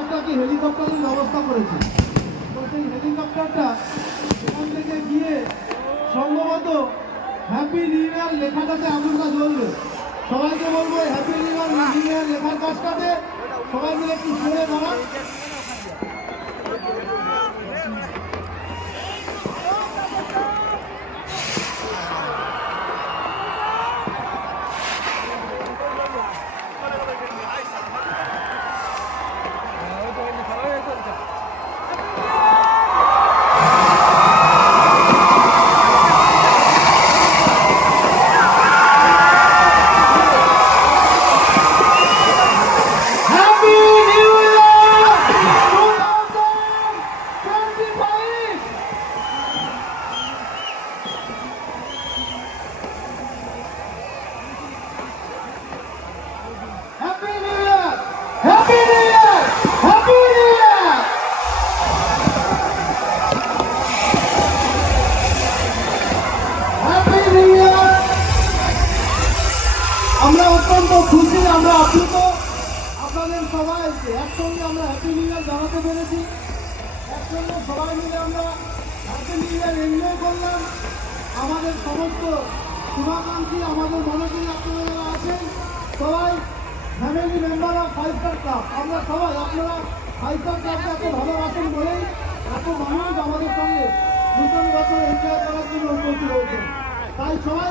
একটা কি হেলিকপ্টারের ব্যবস্থা করেছে। তো সেই হেলিকপ্টারটা এখান থেকে গিয়ে সম্ভবত হ্যাপি নিউ ইয়ার লেখাটাতে আগুনটা জ্বলবে। সবাইকে বলবো হ্যাপি নিউ ইয়ার লেখার কাজটাতে সবাই মিলে একটু সরে দাঁড়ান। আমরা অত্যন্ত খুশি, আমরা আপ্লুত আপনাদের সবাইকে একসঙ্গে আমরা হ্যাপি নিউ ইয়ার জানাতে পেরেছি। একসঙ্গে সবাই মিলে আমরা হ্যাপি নিউ ইয়ার এনজয় করলাম। আমাদের সমস্ত শুভাকাঙ্ক্ষী, আমাদের মনোযোগী আপনারা যারা আছেন সবাই family member of 5 star club, আমরা সবাই আপনারা 5 স্টার ক্লাবকে এত ভালোবাসেন বলেই এত মানুষ আমাদের সঙ্গে নতুন বছর এনজয় করার জন্য উপস্থিত হয়েছেন। তাই সবাই